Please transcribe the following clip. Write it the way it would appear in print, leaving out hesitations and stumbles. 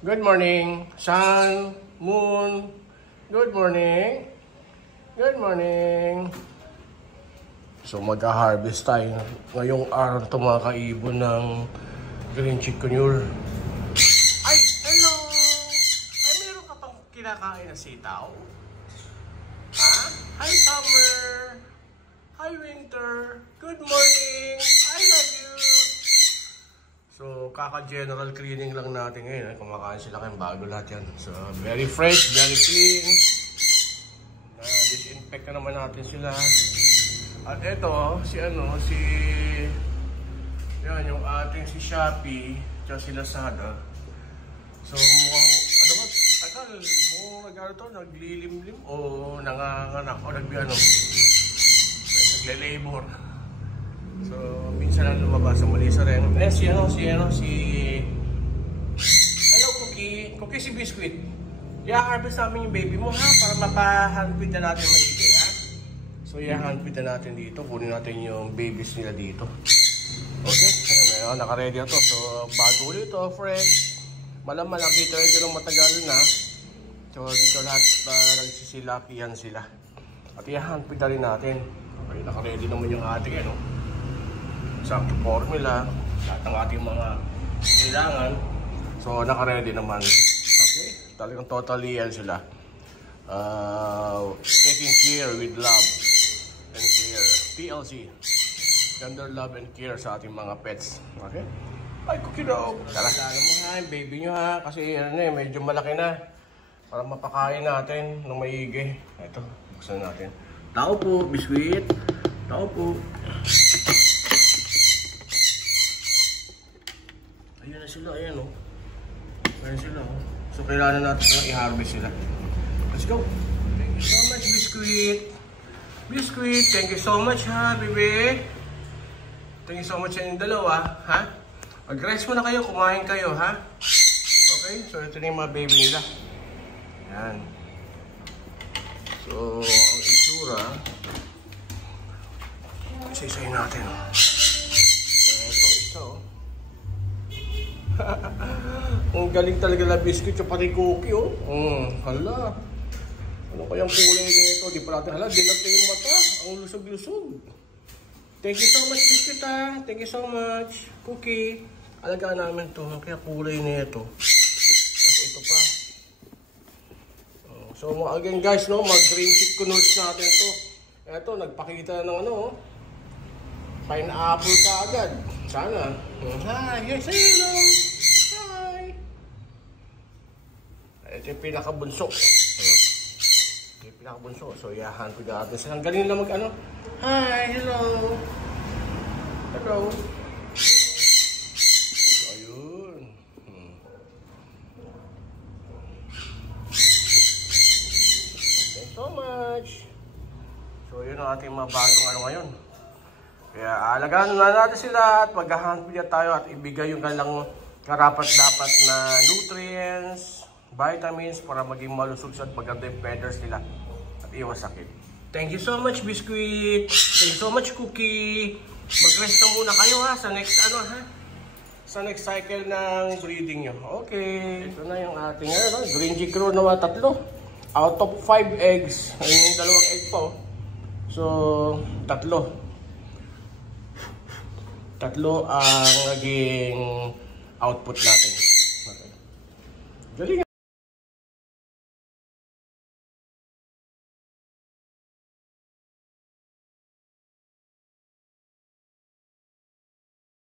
Good morning, sun, moon. Good morning. Good morning. So mag-harvest tayo ngayong araw ito mga kaibon ng green chikunure. Ay, hello! Ay, meron ka pang kinakain na sitaw? Ha? Hi, summer! Hi, winter! Good morning! I love you! So, kaka-general cleaning lang natin ngayon. Kumakain sila kayong bago lahat yan. So, very fresh, very clean. Disinfect na naman natin sila. At ito, yan, yung ating si Shopee, tsaka si Lazada. So, mukhang, tagal, naglilimlim o nanganganak o nagle-labor. So, minsan lang lumabas ang malisa rin. Hello, Cookie. Cookie, si Biscuit. I-harvest namin yung baby mo, ha? Para mapa-handfeed na natin maigi, ha? So, i-handfeed na natin dito. Kunin natin yung babies nila dito. Okay? Ayun, naka-ready na to. So, bago ulit ito, fresh. Malamang dito ng matagal na. So, dito lahat nagsisilakihan sila. At i-handfeed na rin natin. Okay, naka-ready naman yung ating, ano? Sakto formula, lahat ng ating mga kailangan. So, naka-ready naman. Okay? Talagang totally yan sila. Taking care with love and care. TLC. Tender love and care sa ating mga pets. Okay? Ay, Cookie dog. Talaga naman ha, yung baby nyo ha. Kasi medyo malaki na. Para mapakain natin ng maigi. Ito, buksan natin. Tao po, Biscuit. Tao po. Ayan na sila, ayan o. Ayan sila o. So, kailangan natin i-harvest sila. Let's go. Thank you so much, Biscuit. Biscuit, thank you so much ha, baby. Thank you so much sa inyong dalawa, ha? Mag-rest muna kayo, kumain kayo, ha? Okay, so ito na yung mga baby nila. Ayan. So, ang itsura, isa-isayin natin o. Itong isa o. Ang galing talaga na Biscuit yung pati Cookie oh. Hala. Ano kayang kulay nito? Di pa natin hala. Dinat yung mata. Ang lusog-lusog. Thank you so much Biscuit ha. Thank you so much. Cookie. Alagaan namin to. Ang kaya kulay nito. Kasi ito pa. So again guys no. Mag green chikunure natin to. Ito nagpakita ng ano. Pineapple ka agad. Sana. Hi. Yes hello. Ito yung pinakabunso. Ito yung pinakabunso. So, yahan ko natin. So, ang galing lang mag-ano. Hi! Hello! Hello! So, ayun. Thanks so much. So, yun ang ating mga bagong ano ngayon. Kaya, alagaan na natin sila at mag-handfeed tayo at ibigay yung kanilang karapat-dapat na nutrients, vitamins para maging malusog at maganda yung feathers nila at iwas sakit. Thank you so much Biscuit. Thank you so much Cookie. Mag-rest na muna kayo ha sa next sa next cycle ng breeding nyo. Okay. Ito na yung ating green chikunure na 3. Out of 5 eggs. Ayun yung 2 egg po. So 3 ang naging output natin. Okay. Galing.